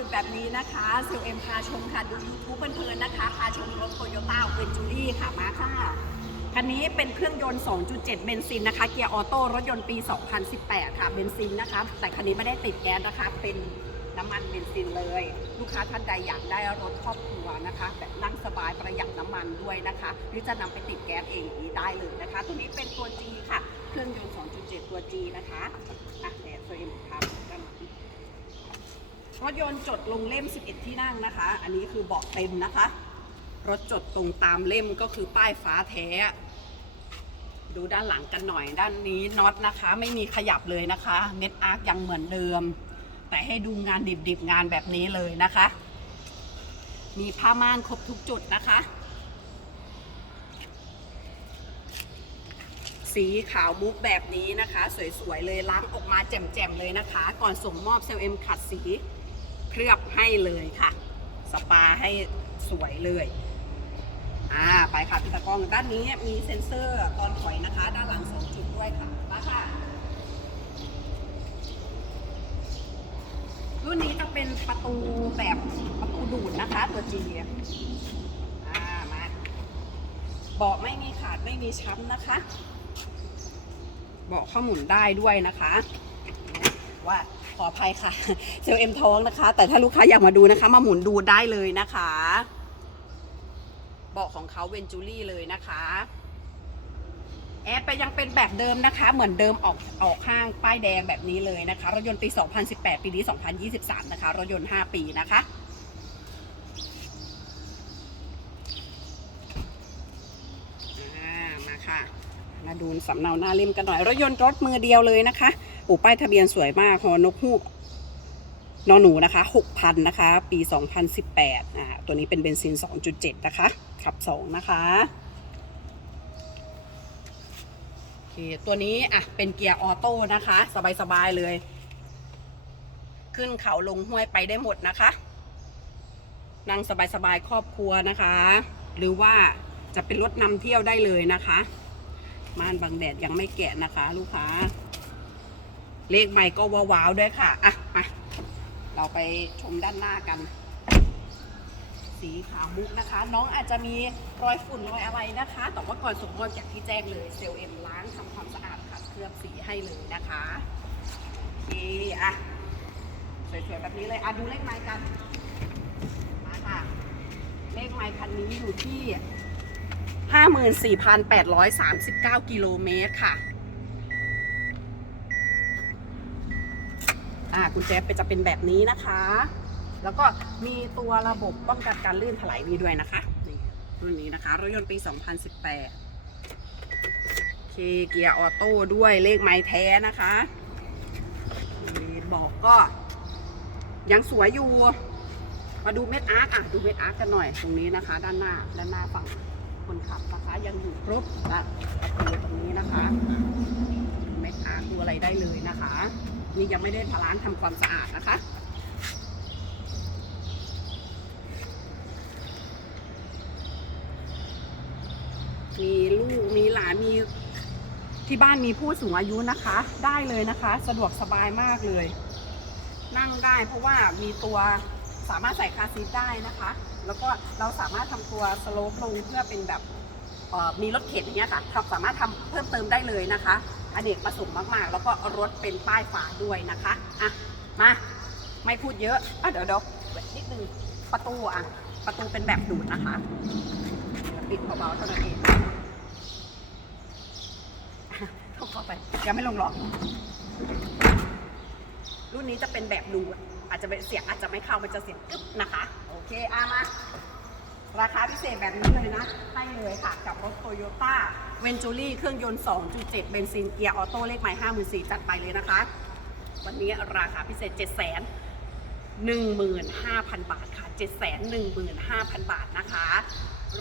ุดแบบนี้นะคะเซลเอ็มพาชมค่ะ ดู YouTube เพลินๆนะคะ พาชมรถโตโยต้าเวนจูรี่ค่ะมาค่ะคันนี้เป็นเครื่องยนต์ 2.7 เบนซินนะคะ เกียร์ออโต้รถยนต์ปี 2018 ค่ะ เบนซินนะคะ แต่คันนี้ไม่ได้ติดแก๊สนะคะ เป็นน้ำมันเบนซินเลย ลูกค้าท่านใดอยากได้รถครอบครัวนะคะ แบบนั่งสบายประหยัดน้ำมันด้วยนะคะ หรือจะนำไปติดแก๊สเองอย่างนี้ได้เลยนะคะ ตัวนี้เป็นตัว G ค่ะ เครื่องยนต์ 2.7 ตัว G นะคะอะเดี๋ยวตัวเอ็มครับ รถยนต์จดลงเล่ม 11 ที่นั่งนะคะ อันนี้คือเบาะเต็มนะคะ รถจดตรงตามเล่มก็คือป้ายฟ้าแท้ ดูด้านหลังกันหน่อย ด้านนี้น็อตนะคะ ไม่มีขยับเลยนะคะ เม็ดอาร์คยังเหมือนเดิม แต่ให้ดูงานดิบๆงานแบบนี้เลยนะคะ มีผ้าม่านครบทุกจุดนะคะ สีขาวมุกแบบนี้นะคะ สวยๆเลยล้างออกมาแจ่มๆเลยนะคะ ก่อนส่งมอบเซลเอ็มขัดสี เคลือบให้เลยค่ะ สปาให้สวยเลยอ่าไปค่ะพี่ตะกล้องด้านนี้มีเซ็นเซอร์ตอนถอยนะคะ ด้านหลังสองจุดด้วยค่ะมาค่ะ รุ่นนี้จะเป็นประตูแบบประตูดูดนะคะตัวจีอ่ามาเบาะไม่มีขาดไม่มีช้ำนะคะเบาะข้าหมุนได้ด้วยนะคะ ว่า ออภัยค่ะเซลเอ็มท้องนะคะ แต่ถ้าลูกค้าอยากมาดูนะคะ มาหมุนดูได้เลยนะคะเบาะของเขาเวนจูรี่เลยนะคะแอร์ไปยังเป็นแบบเดิมนะคะ เหมือนเดิมออกออกข้างป้ายแดงแบบนี้เลยนะคะ รถยนต์ปี 2018 ปีนี้ 2023 นะคะ รถยนต์ 5 ปีนะคะ อ่า มาค่ะ มา ดูสำเนาหน้าเล่มกันหน่อยรถยนต์รถมือเดียวเลยนะคะโอ้ป้ายทะเบียนสวยมากฮอนกฮูกนอหนูนะคะ6,000นะคะ ปี 2018อ่าตัวนี้เป็นเบนซิน 2.7 นะคะ ขับ 2 นะคะโอเคตัวนี้อะเป็นเกียร์ออโต้นะคะ สบาย ๆ เลย ขึ้นเขาลงห้วยไปได้หมดนะคะ นั่งสบาย ๆ ครอบครัวนะคะ หรือว่าจะเป็นรถนำเที่ยวได้เลยนะคะ ม่านบังแดดยังไม่แกะนะคะ ลูกค้า เลขใหม่ก็ว้าวๆด้วยค่ะอะมาเราไปชมด้านหน้ากัน สีขาวมุกนะคะ น้องอาจจะมีรอยฝุ่นรอยอะไรนะคะ แต่ว่าก่อนส่งมอบจากที่แจ้งเลยเซลล์เอ็มล้างทำความสะอาดขัดเคลือบสีให้เลยนะคะโอเคอะสวยๆแบบนี้เลยอะดูเลขไม้กันมาค่ะ เลขไม้คันนี้อยู่ที่ 54,839 กิโลเมตรค่ะ อ่ากุญแจเป็นจะเป็นแบบนี้นะคะ แล้วก็มีตัวระบบป้องกันการลื่นถลายนี้ด้วยนะคะนี่รุ่นนี้นะคะ รถยนต์ปี 2018เค เกียร์ออโต้ด้วยเลขไม้แท้นะคะบอกก็ยังสวยอยู่ มาดูเม็ดอาร์คอะ ดูเม็ดอาร์คกันหน่อยตรงนี้นะคะ ด้านหน้า ด้านหน้าฝั่ง คนขับนะคะ ยังอยู่ครบอะประตูตรงนี้นะคะดูเม็ดอาร์คดูอะไรได้เลยนะคะ นี่ยังไม่ได้พล้างทำความสะอาดนะคะมีลูกมีหลานมีที่บ้านมีผู้สูงอายุนะคะ ได้เลยนะคะ สะดวกสบายมากเลย นั่งได้เพราะว่ามีตัว สามารถใส่คาซีทได้นะคะ แล้วก็เราสามารถทำตัวสโลปลงเพื่อเป็นแบบมีรถเข็นอย่างเงี้ยค่ะเราสามารถทำเพิ่มเติมได้เลยนะคะอเนกประสงค์มากๆ แล้วก็รถเป็นป้ายฝาด้วยนะคะอะมาไม่พูดเยอะอะเดี๋ยวเดี๋ยวนิดนึงประตูอะประตูเป็นแบบดูดนะคะปิดเบาๆเท่านั้นเองเข้าไปยังไม่ลงหรอกรุ่นนี้จะเป็นแบบดูด อาจจะเป็นเสียงอาจจะไม่เข้ามันจะเสียงกึ๊บนะคะ โอเคอามา ราคาพิเศษแบบนี้เลยนะ ให้เลยค่ะ กับรถโตโยต้าเวนจูรี่เครื่องยนต์ 2.7 เบนซินเกียร์ออโต้เลขไม้54,000จัดไปเลยนะคะ วันนี้ราคาพิเศษ 7 0 0 0 0 15,000 บาทค่ะ 715,000 บาทนะคะ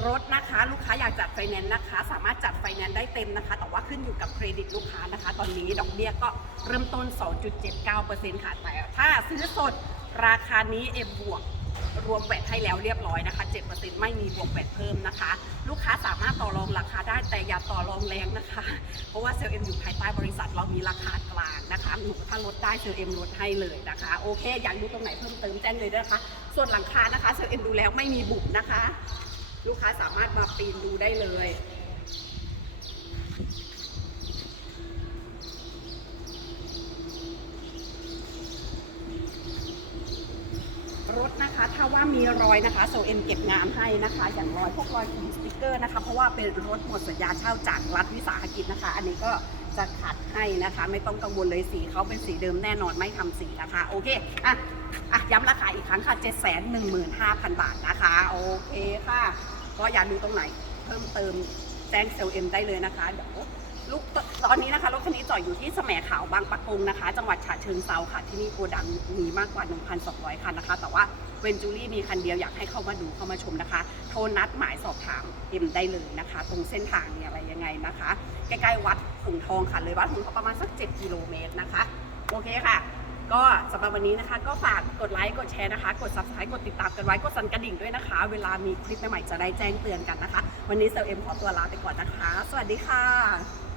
รถนะคะลูกค้าอยากจัดไฟแนนซ์นะคะ สามารถจัดไฟแนนซ์ได้เต็มนะคะ แต่ว่าขึ้นอยู่กับเครดิตลูกค้านะคะ ตอนนี้ดอกเบี้ยก็เริ่มต้น 2.79%ค่ะแต่ถ้าซื้อสดราคานี้เอ็มบวกรวมแวดให้แล้วเรียบร้อยนะคะ 7%ไม่มีบวกแวดเพิ่มนะคะ ลูกค้าสามารถต่อรองราคาได้แต่อย่าต่อรองแรงนะคะ เพราะว่าเซลล์เอ็มอยู่ภายใต้บริษัทเรามีราคากลางนะคะหนูถ้าลดได้เซลล์เอ็มลดให้เลยนะคะ โอเค อยากดูตรงไหนเพิ่มเติมแจ้งเลยนะคะ ส่วนหลังคานะคะเซลล์เอ็มดูแล้วไม่มีบุบนะคะ ลูกค้าสามารถมาปีนดูได้เลย รถนะคะถ้าว่ามีรอยนะคะโซเอ็นเก็บงานให้นะคะ อย่างรอยพวกรอยขีดสติกเกอร์นะคะเพราะว่าเป็นรถหมดสัญญาเช่าจากรัฐวิสาหกิจนะคะ อันนี้ก็จะขัดให้นะคะ ไม่ต้องกังวลเลยสีเขาเป็นสีเดิมแน่นอนไม่ทำสีนะคะ โอเคอะ อะย้ำราคาอีกครั้งค่ะ 7 1 5 0 0 0 บาทนะคะ โอเคค่ะ ก็อยากดูตรงไหน เพิ่มเติมแจ้งเซลล์เอ็มได้เลยนะคะ เดี๋ยวลูกตอนนี้นะคะรถคันนี้จอดอยู่ที่แสมขาวบางปะกงนะคะ จังหวัดฉะเชิงเซาค่ะ ที่นี่โกดังมีมากกว่า 1,200 คันนะคะ แต่ว่าเวนจูรี่มีคันเดียวอยากให้เข้ามาดูเข้ามาชมนะคะ โทรนัดหมายสอบถามเอ็มได้เลยนะคะ ตรงเส้นทางเนี่ยอะไรยังไงนะคะ ใกล้ๆวัดหงทองค่ะเลยวัดหงทองประมาณสัก 7 กิโลเมตรนะคะ โอเคค่ะ ก็สำหรับวันนี้นะคะ ก็ฝากกดไลค์กดแชร์นะคะ กด subscribe กดติดตามกันไว้กดสั่นกระดิ่งด้วยนะคะ เวลามีคลิปใหม่ๆจะได้แจ้งเตือนกันนะคะ วันนี้เซลเอ็มขอตัวลาไปก่อนนะคะ สวัสดีค่ะ